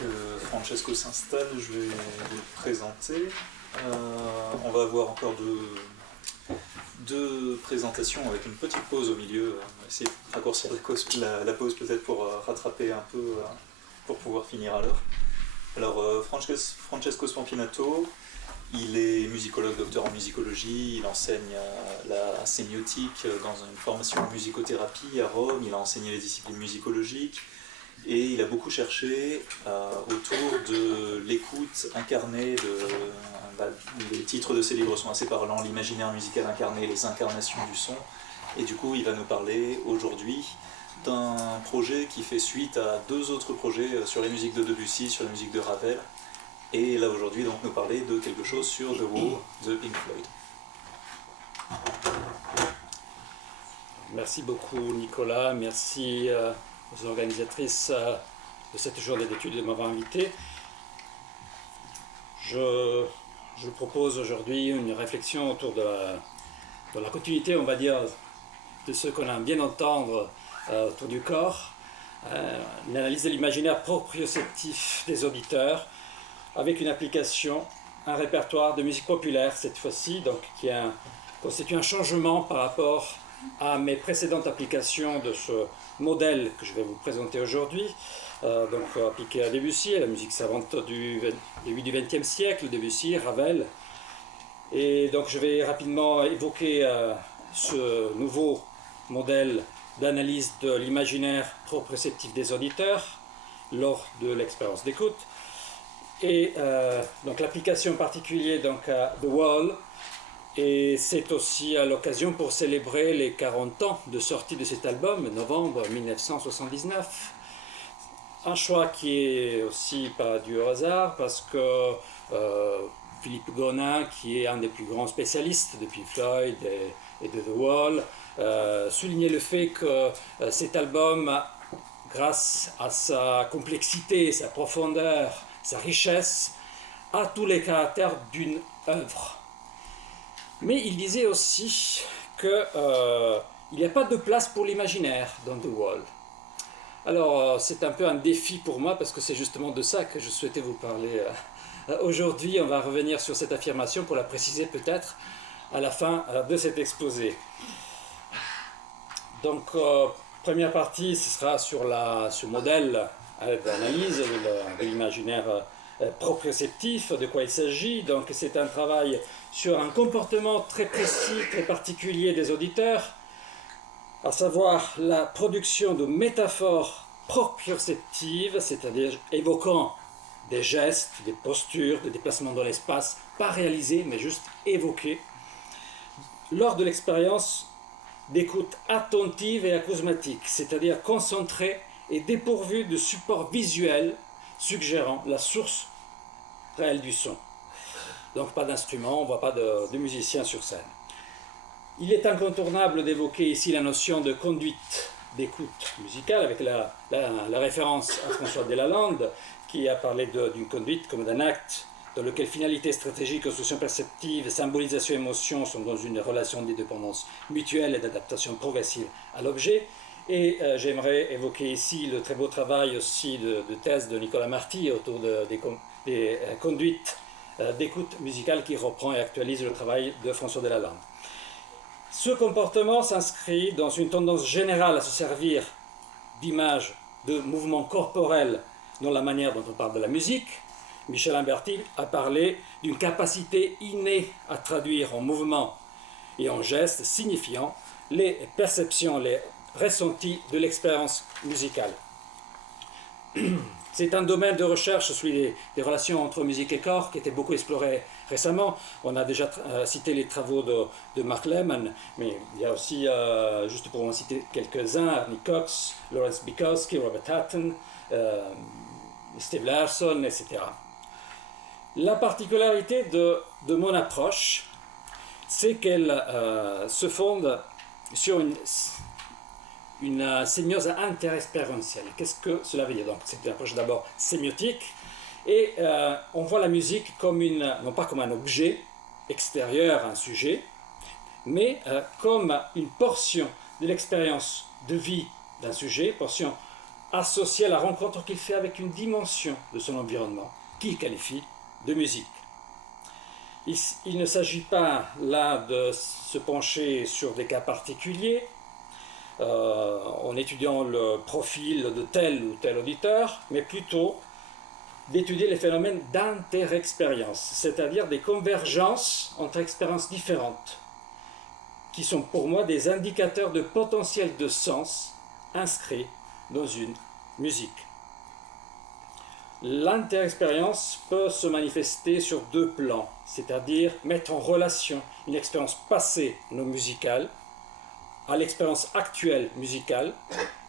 que Francesco s'installe, je vais vous le présenter. On va avoir encore deux présentations avec une petite pause au milieu. On va essayer de raccourcir la pause peut-être pour rattraper un peu, pour pouvoir finir à l'heure. Alors, Francesco Spampinato, il est musicologue, docteur en musicologie, il enseigne la sémiotique dans une formation en musicothérapie à Rome, il a enseigné les disciplines musicologiques et il a beaucoup cherché autour de l'écoute incarnée les titres de ses livres sont assez parlants, l'imaginaire musical incarné, les incarnations du son, et du coup il va nous parler aujourd'hui d'un projet qui fait suite à deux autres projets sur les musiques de Debussy, sur la musique de Ravel, et là aujourd'hui donc nous parler de quelque chose sur The Wall de Pink Floyd. Merci beaucoup Nicolas, merci aux organisatrices de cette journée d'études de m'avoir invité. Je propose aujourd'hui une réflexion autour de la continuité, on va dire, de ce qu'on aime bien entendre autour du corps, une analyse de l'imaginaire proprioceptif des auditeurs, avec une application, un répertoire de musique populaire cette fois-ci, donc qui constitue un changement par rapport à mes précédentes applications de ce modèle que je vais vous présenter aujourd'hui, donc appliqué à Debussy, à la musique savante du début du XXe siècle, Debussy, Ravel. Et donc je vais rapidement évoquer ce nouveau modèle d'analyse de l'imaginaire proprioceptif des auditeurs lors de l'expérience d'écoute. Et donc l'application en particulier donc, à The Wall, et c'est aussi à l'occasion pour célébrer les 40 ans de sortie de cet album, novembre 1979. Un choix qui est aussi pas dû au hasard, parce que Philippe Gonin, qui est un des plus grands spécialistes de Pink Floyd et de The Wall, soulignait le fait que cet album, grâce à sa complexité, sa profondeur, sa richesse, a tous les caractères d'une œuvre. Mais il disait aussi qu'il n'y a pas de place pour l'imaginaire dans The Wall. Alors c'est un peu un défi pour moi, parce que c'est justement de ça que je souhaitais vous parler aujourd'hui. On va revenir sur cette affirmation pour la préciser peut-être à la fin de cet exposé. Donc première partie, ce sera sur ce modèle d'analyse de l'imaginaire proprioceptif, de quoi il s'agit. Donc c'est un travail sur un comportement très précis, très particulier des auditeurs, à savoir la production de métaphores proprioceptives, c'est-à-dire évoquant des gestes, des postures, des déplacements dans l'espace, pas réalisés, mais juste évoqués, lors de l'expérience d'écoute attentive et acousmatique, c'est-à-dire concentrée et dépourvue de support visuel suggérant la source réelle du son. Donc pas d'instrument, on ne voit pas de musicien sur scène. Il est incontournable d'évoquer ici la notion de conduite d'écoute musicale, avec la référence à François Delalande, qui a parlé d'une conduite comme d'un acte dans lequel finalité stratégique, construction perceptive, symbolisation et émotion sont dans une relation de dépendance mutuelle et d'adaptation progressive à l'objet. Et j'aimerais évoquer ici le très beau travail aussi de thèse de Nicolas Marty autour des conduites d'écoute musicale, qui reprend et actualise le travail de François Delalande. Ce comportement s'inscrit dans une tendance générale à se servir d'images, de mouvements corporels dans la manière dont on parle de la musique. Michel Lamberti a parlé d'une capacité innée à traduire en mouvements et en gestes signifiant les perceptions, les ressentis de l'expérience musicale. C'est un domaine de recherche, celui des relations entre musique et corps, qui était beaucoup exploré récemment. On a déjà cité les travaux de Mark Lehman, mais il y a aussi, juste pour en citer quelques-uns, Arnie Cox, Lawrence Bukowski, Robert Hatton, Steve Larson, etc. La particularité de mon approche, c'est qu'elle se fonde sur une sémiose interexpérientielle. Qu'est-ce que cela veut dire? Donc, c'est une approche d'abord sémiotique, et on voit la musique comme non pas comme un objet extérieur à un sujet, mais comme une portion de l'expérience de vie d'un sujet, portion associée à la rencontre qu'il fait avec une dimension de son environnement qu'il qualifie de musique. Il ne s'agit pas là de se pencher sur des cas particuliers, en étudiant le profil de tel ou tel auditeur, mais plutôt d'étudier les phénomènes d'interexpérience, c'est-à-dire des convergences entre expériences différentes, qui sont pour moi des indicateurs de potentiel de sens inscrits dans une musique. L'interexpérience peut se manifester sur deux plans, c'est-à-dire mettre en relation une expérience passée non musicale à l'expérience actuelle musicale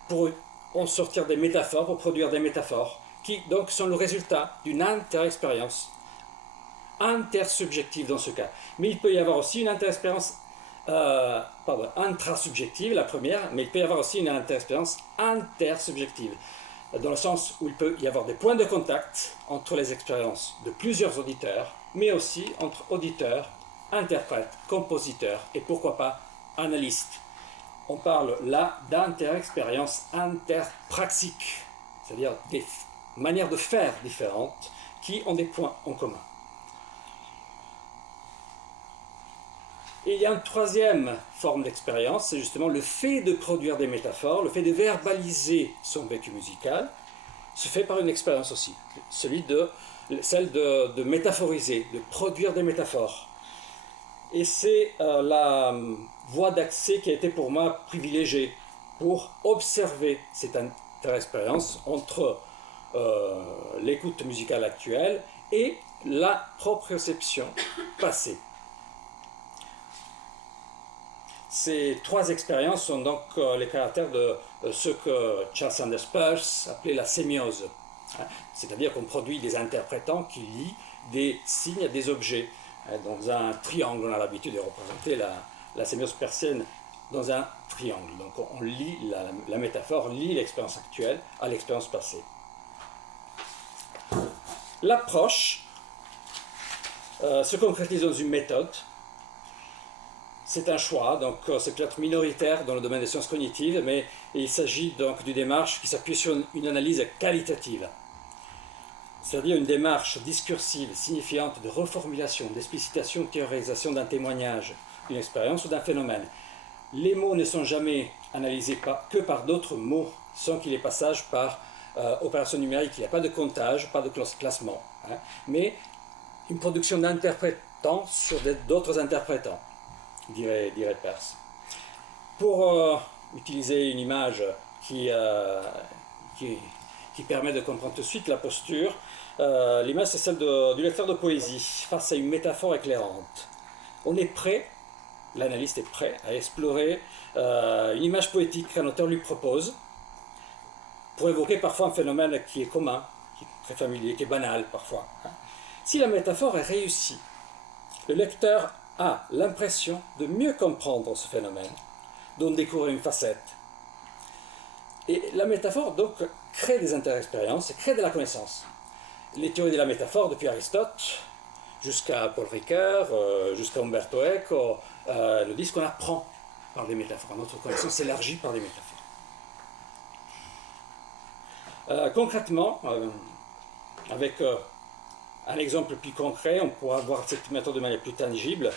pour en sortir des métaphores, pour produire des métaphores qui donc sont le résultat d'une interexpérience intersubjective dans ce cas. Mais il peut y avoir aussi une interexpérience intrasubjective, la première, mais il peut y avoir aussi une interexpérience intersubjective, dans le sens où il peut y avoir des points de contact entre les expériences de plusieurs auditeurs, mais aussi entre auditeurs, interprètes, compositeurs et pourquoi pas analystes. On parle là d'interexpériences interpraxiques, c'est-à-dire des manières de faire différentes qui ont des points en commun. Et il y a une troisième forme d'expérience, c'est justement le fait de produire des métaphores, le fait de verbaliser son vécu musical, se fait par une expérience aussi, celle de métaphoriser, de produire des métaphores. Et c'est la voie d'accès qui a été pour moi privilégiée pour observer cette interexpérience entre l'écoute musicale actuelle et la proprioception passée. Ces trois expériences sont donc les caractères de ce que Charles Sanders Peirce appelait la sémiose. C'est-à-dire qu'on produit des interprétants qui lient des signes à des objets. Dans un triangle, on a l'habitude de représenter la sémiose persienne dans un triangle. Donc on lie, la métaphore lie l'expérience actuelle à l'expérience passée. L'approche se concrétise dans une méthode. C'est un choix, donc c'est peut-être minoritaire dans le domaine des sciences cognitives, mais il s'agit donc d'une démarche qui s'appuie sur une analyse qualitative. C'est-à-dire une démarche discursive, signifiante de reformulation, d'explicitation, de théorisation d'un témoignage, d'une expérience ou d'un phénomène. Les mots ne sont jamais analysés que par d'autres mots, sans qu'il y ait passage par opération numérique. Il n'y a pas de comptage, pas de classement, mais une production d'interprétants sur d'autres interprétants, dirait Peirce. Pour utiliser une image qui permet de comprendre tout de suite la posture, l'image c'est celle du lecteur de poésie face à une métaphore éclairante. On est prêt, l'analyste est prêt à explorer une image poétique qu'un auteur lui propose pour évoquer parfois un phénomène qui est commun, qui est très familier, qui est banal parfois. Si la métaphore est réussie, le lecteur a l'impression de mieux comprendre ce phénomène, d'en découvrir une facette. Et la métaphore donc crée des interexpériences et crée de la connaissance. Les théories de la métaphore, depuis Aristote jusqu'à Paul Ricoeur, jusqu'à Umberto Eco, nous disent qu'on apprend par des métaphores. Notre connaissance s'élargit par des métaphores. Concrètement, avec un exemple plus concret, on pourra voir cette méthode de manière plus tangible.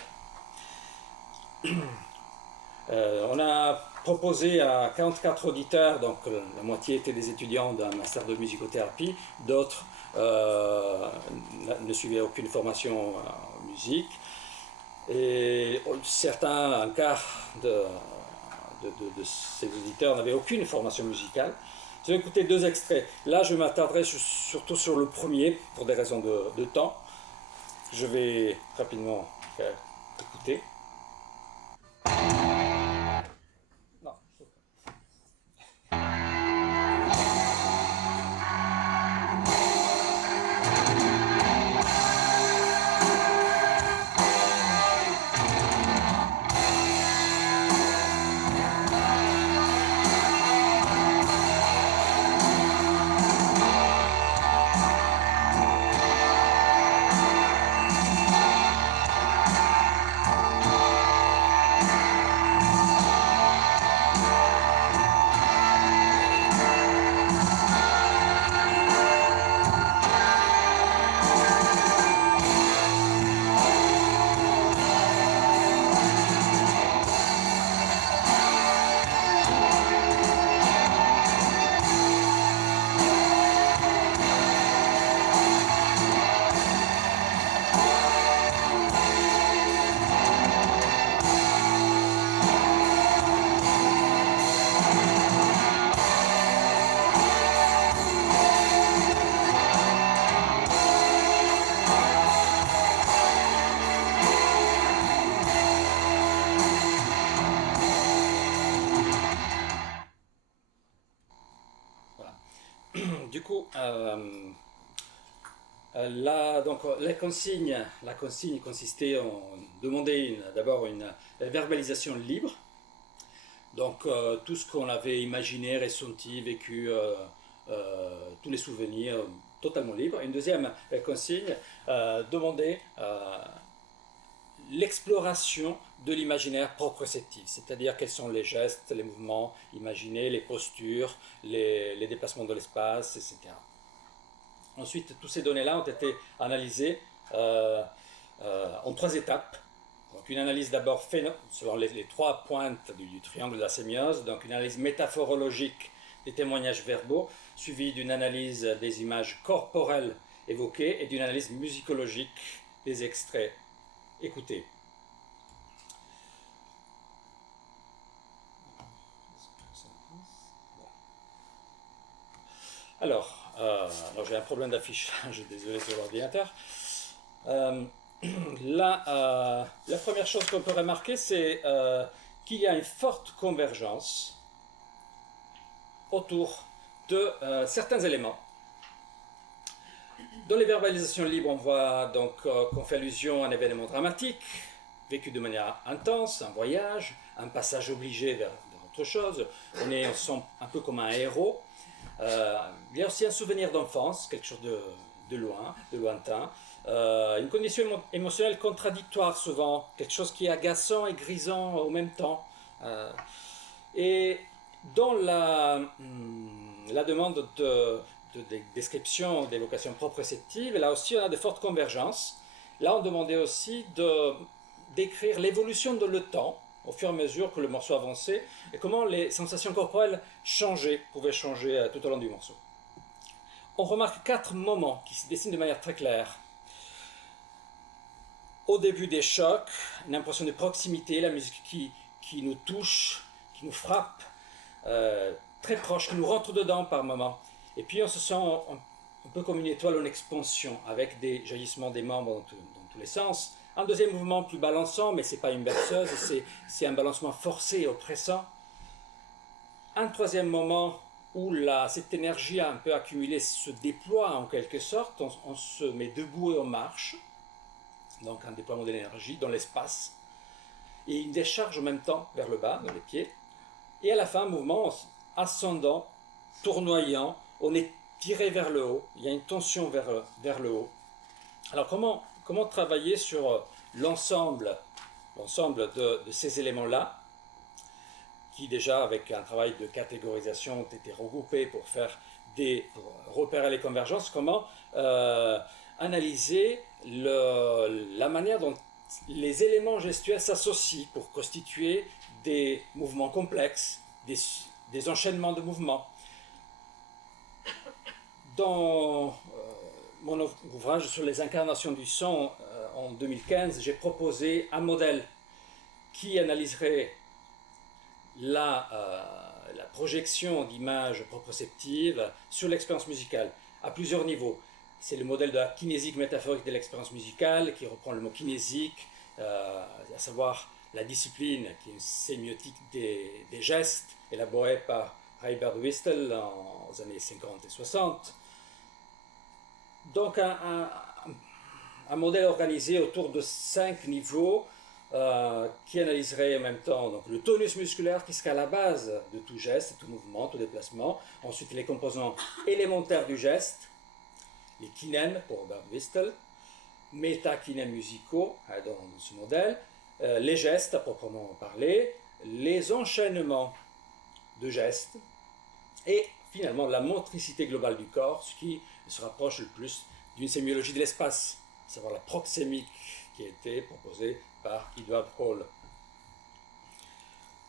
On a proposé à 44 auditeurs, donc la moitié étaient des étudiants d'un master de musicothérapie, d'autres ne suivaient aucune formation en musique, et certains, un quart de ces auditeurs n'avaient aucune formation musicale. Je vais écouter deux extraits. Là, je m'attarderai surtout sur le premier, pour des raisons de temps. Je vais rapidement écouter. Non. coup, la consigne consistait en demander d'abord une verbalisation libre. Donc tout ce qu'on avait imaginé, ressenti, vécu, tous les souvenirs totalement libres. Une deuxième consigne demandait l'exploration de l'imaginaire proprioceptif, c'est-à-dire quels sont les gestes, les mouvements imaginés, les postures, les déplacements de l'espace, etc. Ensuite, toutes ces données-là ont été analysées en 3 étapes. Donc une analyse d'abord selon les 3 pointes du triangle de la sémiose, donc une analyse métaphorologique des témoignages verbaux, suivie d'une analyse des images corporelles évoquées et d'une analyse musicologique des extraits écoutés. Alors j'ai un problème d'affichage, désolé sur l'ordinateur. La première chose qu'on peut remarquer, c'est qu'il y a une forte convergence autour de certains éléments. Dans les verbalisations libres, on voit donc qu'on fait allusion à un événement dramatique, vécu de manière intense, un voyage, un passage obligé vers autre chose. On se sent un peu comme un héros. Il y a aussi un souvenir d'enfance, quelque chose de lointain. Une condition émotionnelle contradictoire souvent, quelque chose qui est agaçant et grisant au même temps. Et dans la demande de description, d'évocation proprioceptive, là aussi on a de fortes convergences. Là on demandait aussi de décrire l'évolution de le temps au fur et à mesure que le morceau avançait et comment les sensations corporelles pouvaient changer tout au long du morceau. On remarque 4 moments qui se dessinent de manière très claire. Au début des chocs, une impression de proximité, la musique qui nous touche, qui nous frappe, très proche, qui nous rentre dedans par moments. Et puis on se sent un peu comme une étoile en expansion, avec des jaillissements des membres dans tous les sens. Un deuxième mouvement plus balançant, mais ce n'est pas une berceuse, c'est un balancement forcé et oppressant. Un troisième moment où cette énergie un peu accumulée se déploie en quelque sorte, on se met debout et on marche, donc un déploiement d'énergie dans l'espace, et une décharge en même temps vers le bas, dans les pieds, et à la fin, un mouvement ascendant, tournoyant, on est tiré vers le haut, il y a une tension vers le haut. Alors comment travailler sur l'ensemble de ces éléments-là, qui déjà avec un travail de catégorisation ont été regroupés pour repérer les convergences, comment analyser la manière dont les éléments gestuels s'associent pour constituer des mouvements complexes, des enchaînements de mouvements. Dans mon ouvrage sur les incarnations du son en 2015, j'ai proposé un modèle qui analyserait la projection d'images proprioceptives sur l'expérience musicale à plusieurs niveaux. C'est le modèle de la kinésique métaphorique de l'expérience musicale qui reprend le mot kinésique, à savoir la discipline qui est une sémiotique des gestes élaborée par Ray Birdwhistell aux années 50 et 60. Donc un modèle organisé autour de 5 niveaux qui analyserait en même temps donc, le tonus musculaire qui serait à la base de tout geste, tout mouvement, tout déplacement. Ensuite les composants élémentaires du geste, les kinèmes pour Birdwhistell, métakinèmes musicaux dans ce modèle, les gestes à proprement parler, les enchaînements de gestes et finalement la motricité globale du corps, ce qui se rapproche le plus d'une sémiologie de l'espace, à savoir la proxémique qui a été proposée par Edward Hall.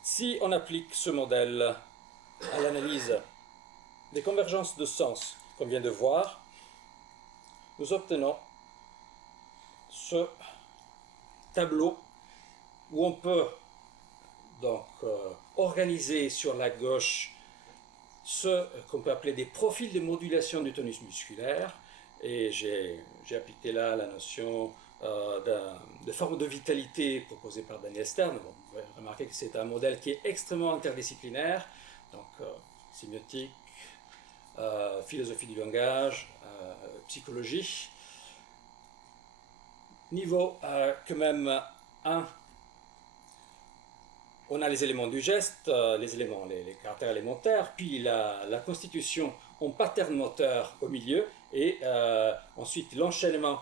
Si on applique ce modèle à l'analyse des convergences de sens qu'on vient de voir, nous obtenons ce tableau où on peut donc organiser sur la gauche ce qu'on peut appeler des profils de modulation du tonus musculaire, et j'ai appliqué là la notion de forme de vitalité proposée par Daniel Stern. Bon, vous pouvez remarquer que c'est un modèle qui est extrêmement interdisciplinaire, donc sémiotique, philosophie du langage, psychologie. Niveau quand même 1, on a les éléments du geste, les caractères élémentaires, puis la constitution en pattern moteur au milieu, et ensuite l'enchaînement,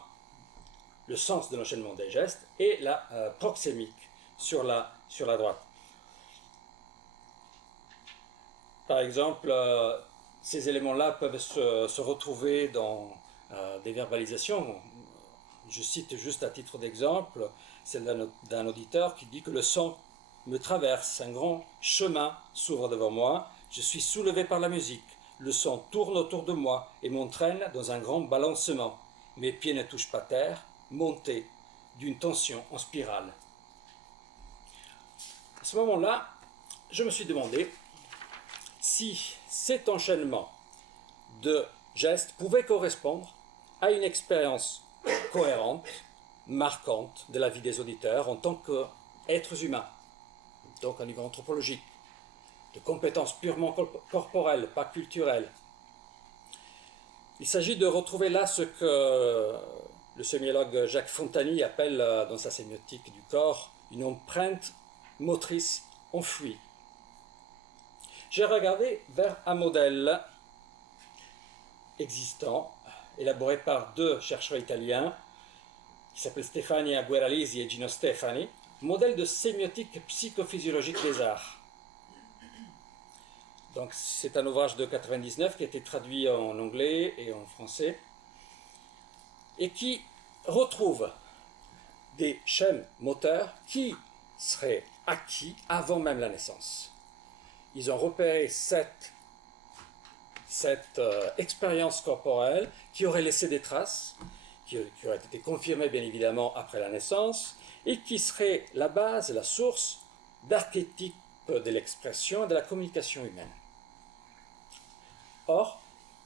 le sens de l'enchaînement des gestes, et la proxémique sur la droite. Par exemple, ces éléments-là peuvent se retrouver dans des verbalisations. Je cite juste à titre d'exemple celle d'un auditeur qui dit que le son me traverse, un grand chemin s'ouvre devant moi, je suis soulevé par la musique, le son tourne autour de moi et m'entraîne dans un grand balancement. Mes pieds ne touchent pas terre, montée d'une tension en spirale. À ce moment-là, je me suis demandé si cet enchaînement de gestes pouvait correspondre à une expérience cohérente, marquante de la vie des auditeurs en tant qu'êtres humains, donc à niveau anthropologique, de compétences purement corporelles, pas culturelles. Il s'agit de retrouver là ce que le sémiologue Jacques Fontany appelle dans sa sémiotique du corps une empreinte motrice enfouie. J'ai regardé vers un modèle existant, élaboré par 2 chercheurs italiens, qui s'appellent Stefani Agueralisi et Gino Stefani, modèle de sémiotique psychophysiologique des arts. Donc c'est un ouvrage de 1999 qui a été traduit en anglais et en français, et qui retrouve des schèmes moteurs qui seraient acquis avant même la naissance. Ils ont repéré cette expérience corporelle qui aurait laissé des traces, qui aurait été confirmée bien évidemment après la naissance, et qui serait la base, la source d'archétypes de l'expression et de la communication humaine. Or,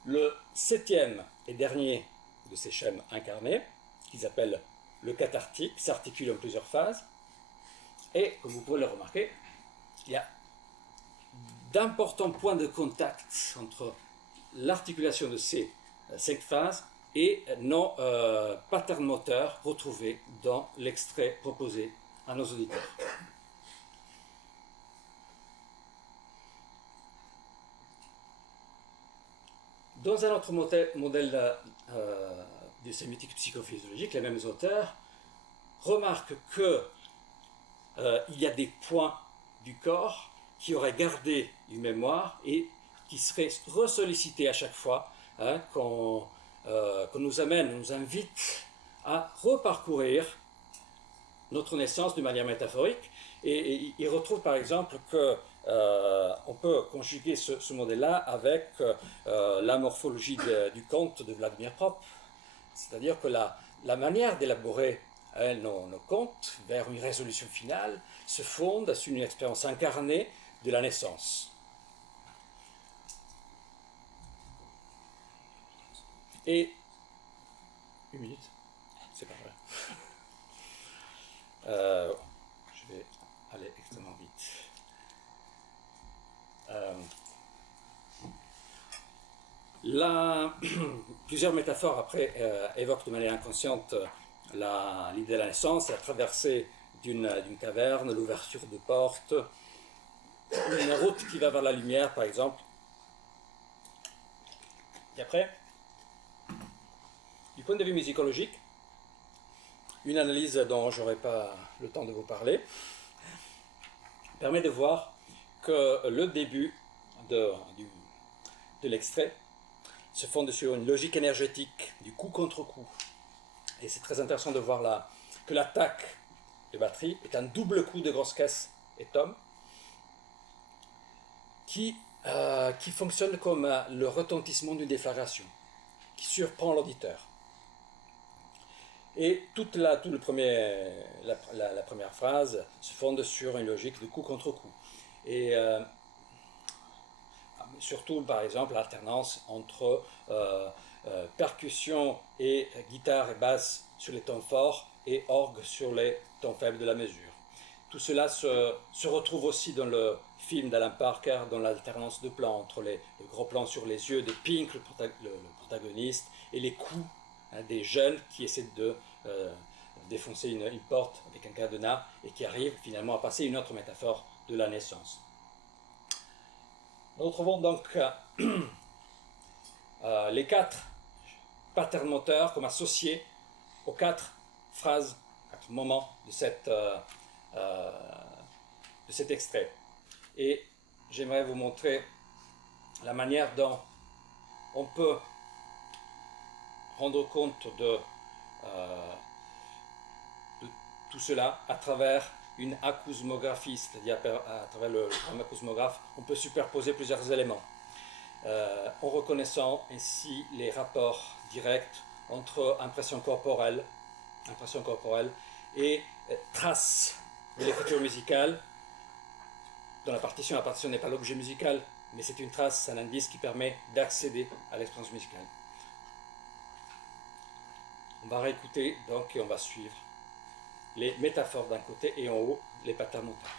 le 7e et dernier de ces schèmes incarnés, qu'ils appellent le cathartique, s'articule en plusieurs phases, et comme vous pouvez le remarquer, il y a d'importants points de contact entre l'articulation de ces 5 phases et nos patterns moteurs retrouvés dans l'extrait proposé à nos auditeurs. Dans un autre modèle de sémiotique psychophysiologique, les mêmes auteurs remarquent qu'il y a des points du corps qui auraient gardé une mémoire et qui seraient ressollicités à chaque fois qu'on nous invite à reparcourir notre naissance de manière métaphorique. Et il retrouve par exemple qu'on peut conjuguer ce modèle-là avec la morphologie du conte de Vladimir Propp. C'est-à-dire que la manière d'élaborer nos contes vers une résolution finale se fonde sur une expérience incarnée de la naissance. Et une minute, c'est pas vrai. Je vais aller extrêmement vite. Plusieurs métaphores après évoquent de manière inconsciente l'idée de la naissance, la traversée d'une caverne, l'ouverture de portes, une route qui va vers la lumière par exemple. Et après, du point de vue musicologique, une analyse dont je n'aurai pas le temps de vous parler permet de voir que le début de l'extrait se fonde sur une logique énergétique du coup contre coup. Et c'est très intéressant de voir que l'attaque de batterie est un double coup de grosse caisse et tom qui fonctionne comme le retentissement d'une déflagration, qui surprend l'auditeur. Et la première phrase se fonde sur une logique de coup contre coup. Et surtout, par exemple, l'alternance entre percussion et guitare et basse sur les tons forts et orgue sur les tons faibles de la mesure. Tout cela se retrouve aussi dans le film d'Alan Parker dans l'alternance de plans entre le gros plan sur les yeux de Pink, le protagoniste, et les coups des jeunes qui essaient de défoncer une porte avec un cadenas et qui arrivent finalement à passer une autre métaphore de la naissance. Nous retrouvons donc les 4 patterns moteurs comme associés aux 4 phrases, 4 moments de cet extrait. Et j'aimerais vous montrer la manière dont on peut rendre compte de tout cela à travers une acousmographie, c'est-à-dire à travers le acousmographe, on peut superposer plusieurs éléments, en reconnaissant ainsi les rapports directs entre impression corporelle et traces de l'écriture musicale. Dans la partition n'est pas l'objet musical, mais c'est une trace, c'est un indice qui permet d'accéder à l'expérience musicale. On va réécouter donc et on va suivre les métaphores d'un côté et en haut les patterns moteurs.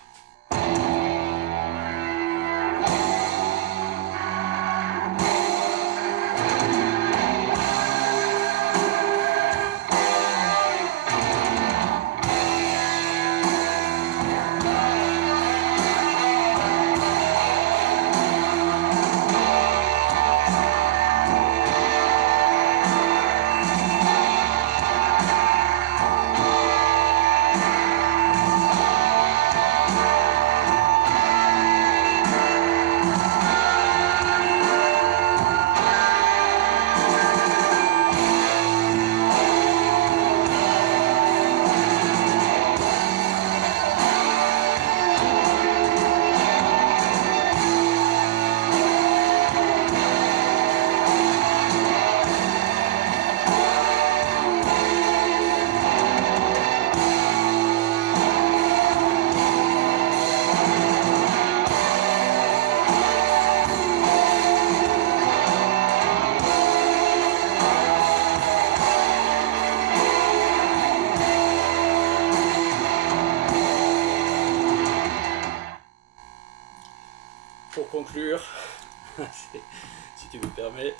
Pour conclure, si tu me permets,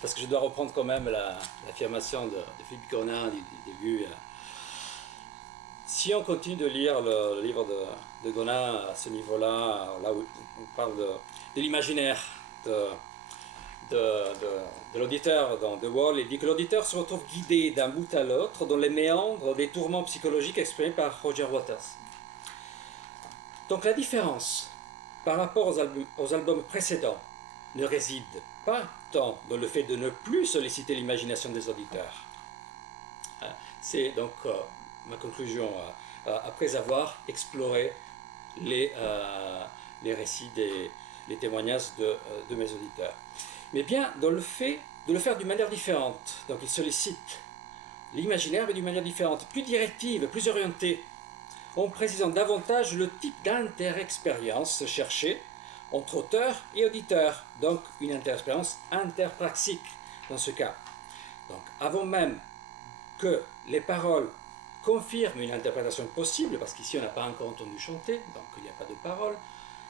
parce que je dois reprendre quand même l'affirmation de Philippe Gonin du début. Si on continue de lire le livre de Gonin à ce niveau-là, là où on parle de l'imaginaire de l'auditeur dans The Wall, il dit que l'auditeur se retrouve guidé d'un bout à l'autre dans les méandres des tourments psychologiques exprimés par Roger Waters. Donc la différence par rapport aux albums précédents ne réside pas tant dans le fait de ne plus solliciter l'imagination des auditeurs. C'est donc ma conclusion après avoir exploré les récits, les témoignages de mes auditeurs. Mais bien dans le fait de le faire d'une manière différente. Donc il sollicite l'imaginaire mais d'une manière différente, plus directive, plus orientée, en précisant davantage le type d'inter-expérience cherchée entre auteur et auditeur, donc une inter-expérience interpraxique dans ce cas. Donc avant même que les paroles confirment une interprétation possible, parce qu'ici on n'a pas encore entendu chanter, donc il n'y a pas de paroles,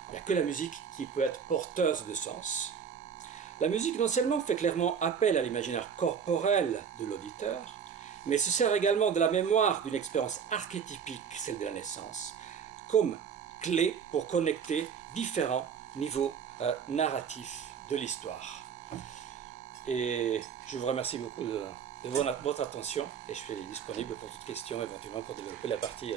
il n'y a que la musique qui peut être porteuse de sens. La musique non seulement fait clairement appel à l'imaginaire corporel de l'auditeur, mais se sert également de la mémoire d'une expérience archétypique, celle de la naissance, comme clé pour connecter différents niveaux narratifs de l'histoire. Et je vous remercie beaucoup de votre attention et je suis disponible pour toute question, éventuellement pour développer la partie.